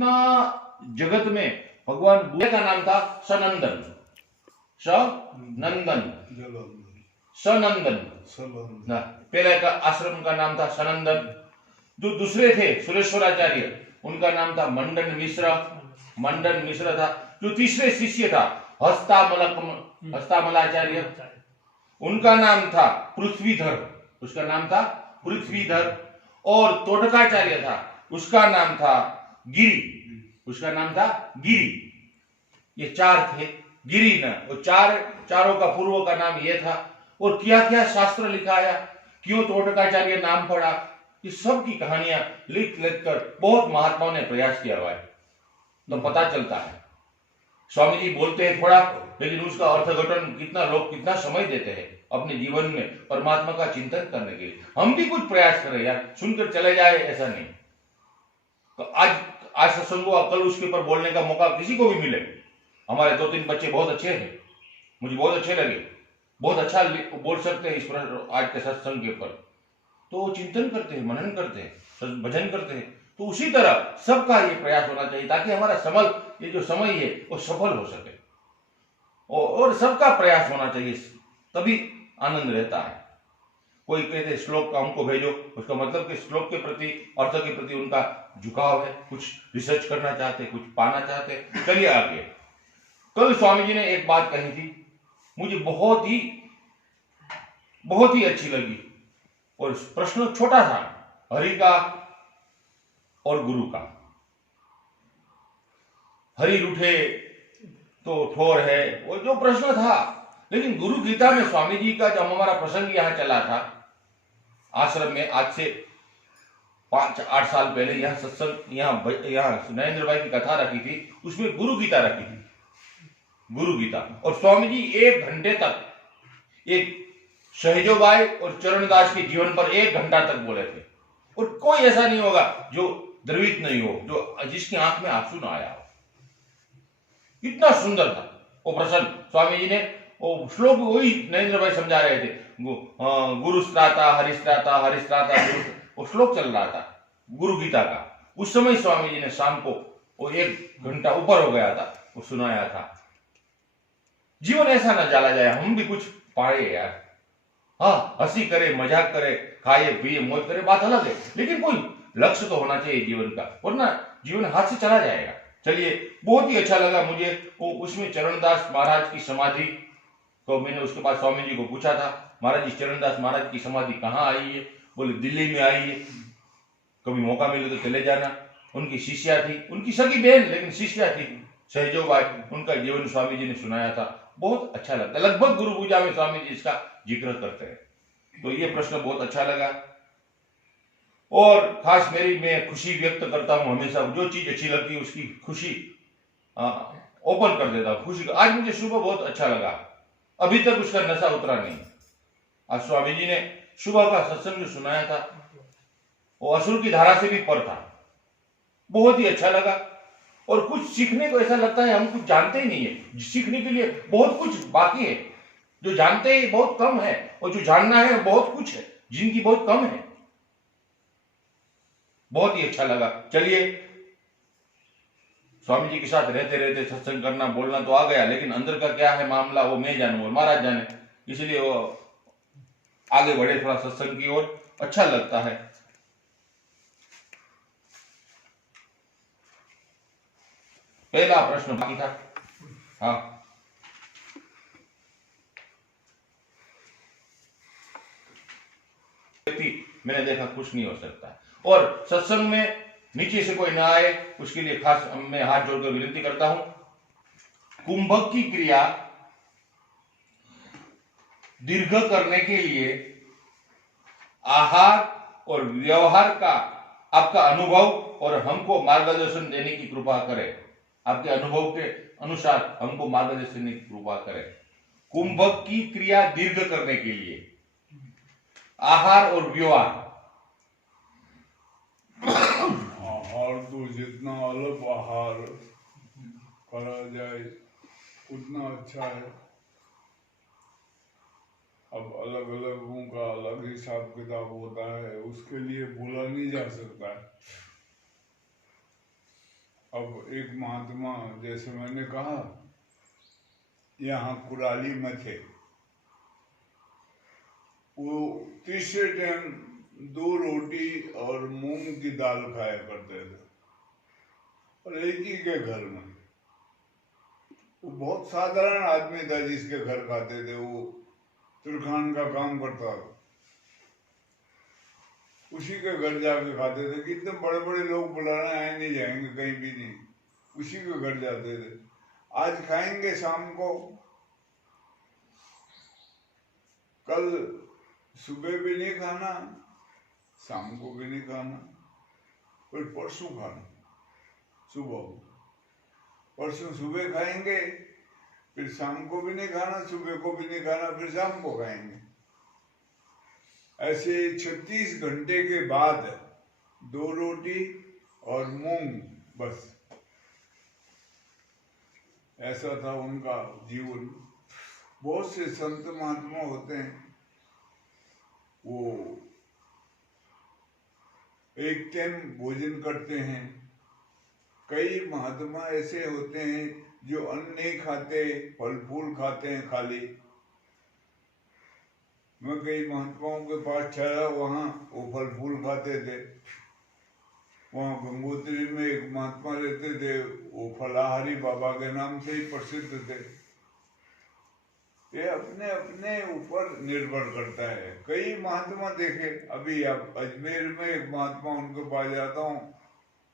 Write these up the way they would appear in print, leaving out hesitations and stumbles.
इतना जगत में भगवान बुद्ध का नाम था सनंदन, सनंदन, सनंदन ना, पहले का आश्रम का नाम था सनंदन। जो दूसरे थे सुरेश्वराचार्य, उनका नाम था मंडन मिश्र, मंडन मिश्र था। जो तीसरे शिष्य था हस्तामलाचार्य, उनका नाम था पृथ्वीधर, उसका नाम था पृथ्वीधर। और तोटकाचार्य था, उसका नाम था गिरि, उसका नाम था गिरि। ये चार थे, गिरि न, और चारों का पूर्व का नाम ये था। और क्या क्या शास्त्र लिखा है, क्यों तोटकाचार्य नाम पड़ा, ये सब की कहानियां लिख कर बहुत महात्माओं ने प्रयास किया हुआ है, तो पता चलता है। स्वामी जी बोलते हैं थोड़ा, लेकिन उसका अर्थघटन कितना लोग कितना समय देते हैं अपने जीवन में परमात्मा का चिंतन करने के लिए। हम भी कुछ प्रयास करें यार, सुनकर चले जाए ऐसा नहीं। तो आज सत्संग हुआ, कल उसके ऊपर बोलने का मौका किसी को भी मिले। हमारे 2-3 बच्चे बहुत अच्छे हैं, मुझे बहुत अच्छे लगे, बहुत अच्छा बोल सकते हैं इस पर आज के सत्संग के ऊपर। तो चिंतन करते हैं, मनन करते हैं, भजन करते हैं। तो उसी तरह सबका ये प्रयास होना चाहिए ताकि हमारा ये जो समय है वो सफल हो सके, और सबका प्रयास होना चाहिए, तभी आनंद रहता है। कोई कहते श्लोक का हमको भेजो, उसका मतलब कि श्लोक के प्रति, अर्थ के प्रति उनका झुकाव है, कुछ रिसर्च करना चाहते, कुछ पाना चाहते। चलिए आगे। कल स्वामी जी ने एक बात कही थी, मुझे बहुत ही अच्छी लगी, और प्रश्न छोटा था, हरि का और गुरु का। हरि रूठे तो ठोर है, वो जो प्रश्न था। लेकिन गुरु गीता में स्वामी जी का जब हमारा प्रसंग यहां चला था आश्रम में, आज से 5-8 साल पहले यहाँ सत्संग, यहाँ नरेंद्र भाई की कथा रखी थी, उसमें गुरु गीता रखी थी, गुरु गीता। और स्वामी जी 1 घंटे तक, एक सहजोबाई और चरणदास के जीवन पर 1 घंटा तक बोले थे। और कोई ऐसा नहीं होगा जो द्रवित नहीं हो, जो जिसकी आंख में आंसू ना आया हो। इतना सुंदर था वो प्रसंग। स्वामी जी ने वो श्लोक वही नरेंद्र भाई समझा रहे थे, गुरु स्त्राता हरिस्त्राता, हरिस्त्राता गुरु, वो श्लोक चल रहा था गुरु गीता का। उस समय स्वामी जी ने शाम को वो 1 घंटा ऊपर हो गया था, वो सुनाया था। जीवन ऐसा ना जाला जाए, हम भी कुछ पाए यार। हाँ, हंसी करे, मजाक करे, खाए पिए मौज करे, बात अलग है, लेकिन कोई लक्ष्य तो होना चाहिए जीवन का, वरना जीवन हाथ से चला जाएगा। चलिए, बहुत ही अच्छा लगा मुझे वो उसमें चरणदास महाराज की समाधि, तो मैंने उसके बाद स्वामी जी को पूछा था, महाराज जी चरणदास महाराज की समाधि कहाँ आई है? बोले दिल्ली में आई है, कभी मौका मिले तो चले जाना। उनकी शिष्या थी, उनकी सगी बहन लेकिन शिष्या थी सहजोबाई, उनका जीवन स्वामी जी ने सुनाया था, बहुत अच्छा लगता। लगभग गुरु पूजा में स्वामी जी इसका जिक्र करते हैं। तो ये प्रश्न बहुत अच्छा लगा, और खास मैं खुशी व्यक्त करता हूं हमेशा, जो चीज अच्छी लगती है उसकी खुशी ओपन कर देता हूं, खुशी। आज मुझे सुबह बहुत अच्छा लगा, अभी तक उसका नशा उतरा नहीं। आज स्वामी जी ने सुबह का सत्संग जो सुनाया था वो असुर की धारा से भी पर था, बहुत ही अच्छा लगा। और कुछ सीखने को ऐसा लगता है हम कुछ जानते ही नहीं है, सीखने के लिए बहुत कुछ बाकी है। जो जानते हैं बहुत कम है, और जो जानना है बहुत कुछ है, जिनकी बहुत कम है। बहुत ही अच्छा लगा। चलिए, स्वामी जी के साथ रहते रहते सत्संग करना, बोलना तो आ गया, लेकिन अंदर का क्या है मामला वो मैं जानूं और महाराज जाने, इसलिए वो आगे बढ़े थोड़ा सत्संग की ओर, अच्छा लगता है। पहला प्रश्न बाकी था। हाँ, मैंने देखा खुश नहीं हो सकता, और सत्संग में नीचे से कोई ना आए उसके लिए खास मैं हाथ जोड़कर विनती करता हूं। कुंभक की क्रिया दीर्घ करने के लिए आहार और व्यवहार का आपका अनुभव और हमको मार्गदर्शन देने की कृपा करें। आपके अनुभव के अनुसार हमको मार्गदर्शन देने की कृपा करें। कुंभक की क्रिया दीर्घ करने के लिए आहार और व्यवहार, आहार तो जितना अलग आहार करा जाए उतना अच्छा है। अब अलग अलग का अलग हिसाब किताब होता है, उसके लिए बोला नहीं जा सकता है। अब एक महात्मा, जैसे मैंने कहा, यहाँ कुराली में थे, वो तीसरे टाइम 2 रोटी और मूंग की दाल खाया करते थे, और एक ही के घर में। वो बहुत साधारण आदमी था जिसके घर खाते थे, वो तुरखान का काम करता था, उसी के घर जाके खाते थे। कितने बड़े बड़े लोग बुलाने आए नहीं जाएंगे कहीं भी नहीं, उसी के घर जाते थे। आज खाएंगे शाम को, कल सुबह भी नहीं खाना, शाम को भी नहीं खाना, फिर परसों खाना। सुबह परसों सुबह खाएंगे, फिर शाम को भी नहीं खाना, सुबह को भी नहीं खाना, फिर शाम को खाएंगे। ऐसे 36 घंटे के बाद 2 रोटी और मूंग, बस। ऐसा था उनका जीवन। बहुत से संत महात्मा होते हैं, वो एक टाइम भोजन करते हैं। कई महात्मा ऐसे होते हैं जो अन्न नहीं खाते, फल फूल खाते हैं खाली। मैं कई महात्माओं के पास ठहरा, वहाँ वो फल फूल खाते थे। वहाँ गंगोत्री में एक महात्मा रहते थे, वो फलाहारी बाबा के नाम से ही प्रसिद्ध थे। ये अपने अपने ऊपर निर्भर करता है। कई महात्मा देखे, अभी आप अजमेर में एक महात्मा, उनके पास जाता हूँ,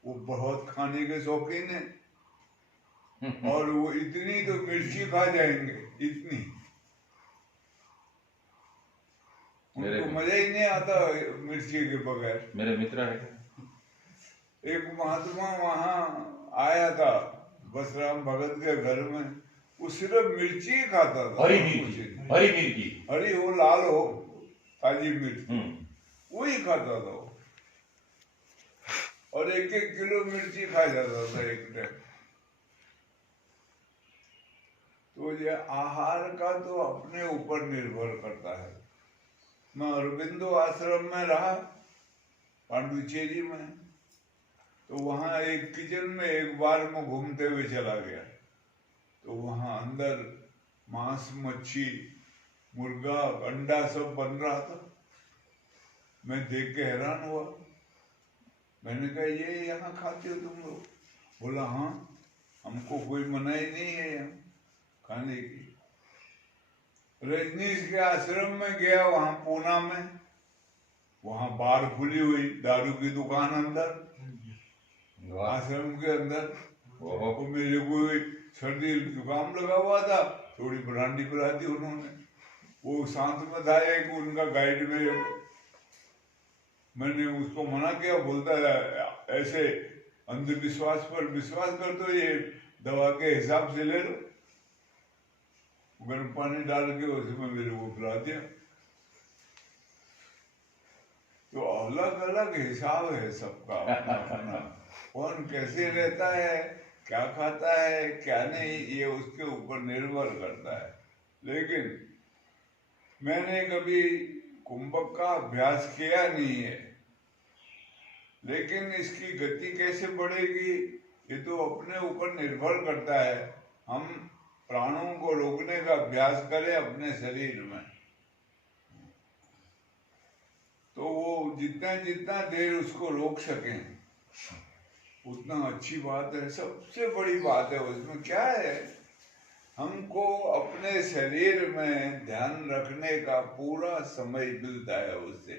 वो बहुत खाने के शौकीन है, और वो इतनी तो मिर्ची खा जाएंगे, इतनी, उनको मजा ही नहीं आता मिर्ची के बगैर। मेरे मित्र है, एक महात्मा वहाँ आया था बसराम भगत के घर में, वो सिर्फ मिर्ची ही खाता था। हरी मिर्ची, हरी मिर्ची, हरी हो लाल हो, ताजी मिर्च, वही खाता था। और 1-1 किलो मिर्ची खा जाता था एक टाइम। तो ये आहार का तो अपने ऊपर निर्भर करता है। मैं अरबिंदो आश्रम में रहा, पांडुचेरी में, तो वहाँ एक किचन में एक बार मैं घूमते हुए चला गया, तो वहाँ अंदर मांस, मच्छी, मुर्गा, अंडा सब बन रहा था। मैं देख के हैरान हुआ। मैंने कहा, ये यहाँ खाते हो तुम लोग? बोला, हाँ, हमको कोई मनाही नहीं है यहाँ खाने की। रजनीश के आश्रम में गया, वहाँ पूना में, वहाँ बार खुली हुई, दारू की दुकान अंदर, आश्रम के अंदर। वो मेरे को सर्दी जुकाम लगा हुआ था, थोड़ी ब्रांडी पिला दी उन्होंने। वो साथ में था एक उनका गाइड मेरे को। मैंने उसको मना किया, बोलता है ऐसे अंधविश्वास पर विश्वास कर दो, ये दवा के हिसाब से ले लो। गर्म पानी डाल के उसमें मेरे को पिला दिया। तो अलग अलग हिसाब है सबका अपना अपना। कौन कैसे रहता है, क्या खाता है, क्या नहीं, ये उसके ऊपर निर्भर करता है। लेकिन मैंने कभी कुंभक का अभ्यास किया नहीं है, लेकिन इसकी गति कैसे बढ़ेगी ये तो अपने ऊपर निर्भर करता है। हम प्राणों को रोकने का अभ्यास करें अपने शरीर में, तो वो जितना जितना देर उसको रोक सकें उतना अच्छी बात है। सबसे बड़ी बात है उसमें क्या है, हमको अपने शरीर में ध्यान रखने का पूरा समय मिलता है। उससे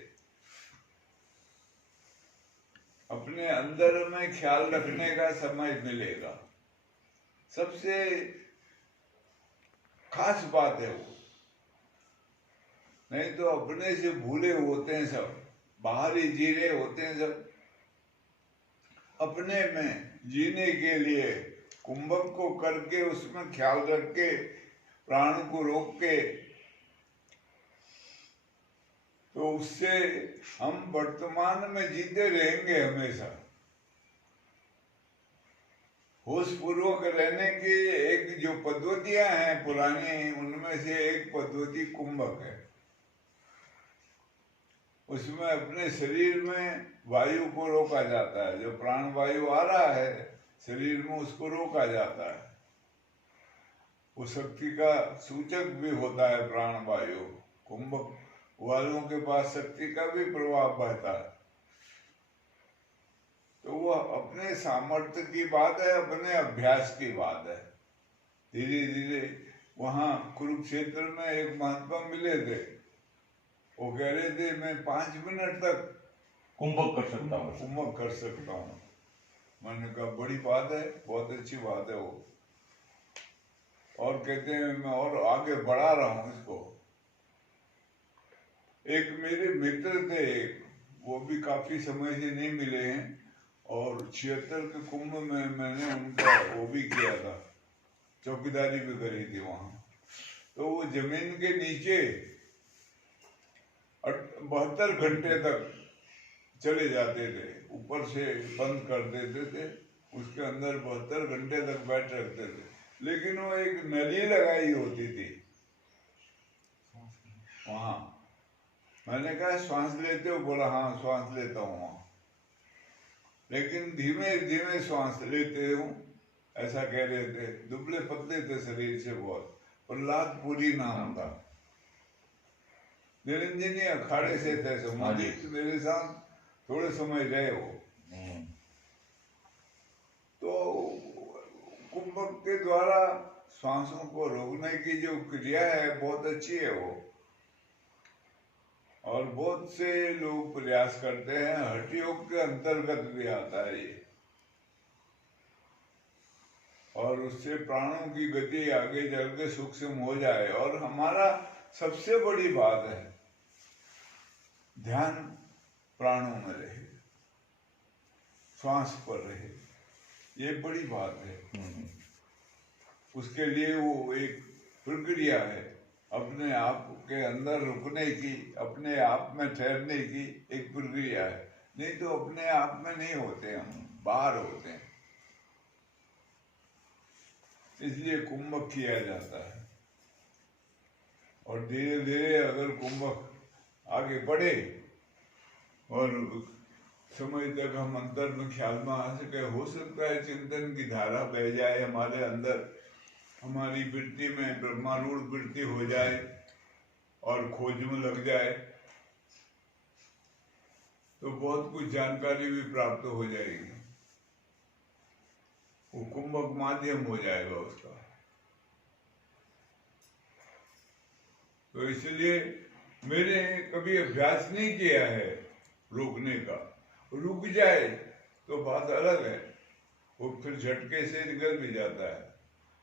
अपने अंदर में ख्याल रखने का समय मिलेगा। सबसे खास बात है वो। नहीं तो अपने से भूले होते हैं सब, बाहरी जी रहे होते हैं सब। अपने में जीने के लिए कुंभक को करके, उसमें ख्याल रख के, प्राण को रोक के, तो उससे हम वर्तमान में जीते रहेंगे हमेशा। होश पूर्वक रहने की एक जो पद्धतियां हैं पुरानी, उनमें से एक पद्धति कुंभक है। उसमें अपने शरीर में वायु को रोका जाता है। जो प्राण वायु आ रहा है, शरीर में उसको रोका जाता है। वो शक्ति का सूचक भी होता है प्राण वायु। कुंभक वालों के पास शक्ति का भी प्रभाव बहता है। तो वो अपने सामर्थ्य की बात है, अपने अभ्यास की बात है। धीरे धीरे वहां कुरुक्षेत्र में एक महात्मा मिले थे। वो कह रहे थे मैं 5 मिनट तक कुंभक कर सकता हूँ। कुंभक कर सकता हूँ। मैंने कहा बड़ी बात है, बहुत अच्छी बात है वो। और कहते हैं मैं और आगे बढ़ा रहा हूँ इसको। एक मेरे मित्र थे, वो भी काफी समय से नहीं मिले हैं, और 76 के कुंभ में मैंने उनका वो भी किया था, चौकीदारी भी करी थी वहां। तो वो जमीन के नीचे 72 घंटे तक चले जाते थे, ऊपर से बंद कर देते थे, उसके अंदर 72 घंटे तक बैठ रखते थे। लेकिन वो एक नली लगाई होती थी वहां। मैंने कहा श्वास लेते हो? बोला हाँ श्वास लेता हूँ वहां, लेकिन धीमे धीमे श्वास लेते हूँ, ऐसा कह रहे थे। दुबले पतले थे शरीर से बहुत। प्रहलाद पुरी नाम था, निरंजनी अखाड़े से थे, संबंधित मेरे साथ थोड़े समय रहे हो। तो कुंभक के द्वारा श्वासों को रोकने की जो क्रिया है बहुत अच्छी है वो, और बहुत से लोग प्रयास करते हैं। हठ योग के अंतर्गत भी आता है ये, और उससे प्राणों की गति आगे चल के सूक्ष्म हो जाए। और हमारा सबसे बड़ी बात है ध्यान प्राणों में रहे, श्वास पर रहे, ये बड़ी बात है। उसके लिए वो एक प्रक्रिया है, अपने आप के अंदर रुकने की, अपने आप में ठहरने की एक प्रक्रिया है। नहीं तो अपने आप में नहीं होते, हम बाहर होते हैं। इसलिए कुंभक किया जाता है। और धीरे धीरे अगर कुंभक आगे बढ़े और समय तक हम अंतर में ख्याल में आ सके, हो सकता है चिंतन की धारा बह जाए हमारे अंदर, हमारी वृत्ति में ब्रह्मारूढ़ वृत्ति हो जाए और खोज में लग जाए, तो बहुत कुछ जानकारी भी प्राप्त हो जाएगी। वो कुंभक माध्यम हो जाएगा उसका। तो इसलिए मैंने कभी अभ्यास नहीं किया है रोकने का। रुक जाए तो बात अलग है, वो फिर झटके से निकल भी जाता है,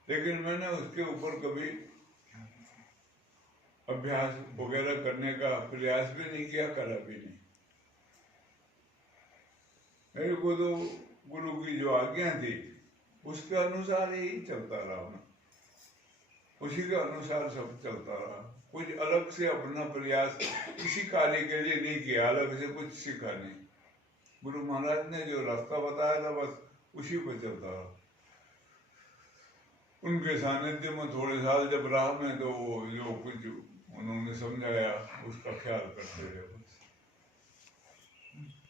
लेकिन मैंने उसके ऊपर कभी अभ्यास वगैरह करने का प्रयास भी नहीं किया, करा भी नहीं। मेरे को तो गुरु की जो आज्ञा थी उसके अनुसार ही चलता रहा मैं, उसी के अनुसार सब चलता रहा। कुछ अलग से अपना प्रयास किसी कार्य के लिए नहीं किया, अलग से कुछ सीखा नहीं। गुरु महाराज ने जो रास्ता बताया था बस उसी पर चलता रहा। उनके सानिध्य में थोड़े साल जब रहा मैं, तो जो कुछ उन्होंने समझाया उसका ख्याल करते रहे बस।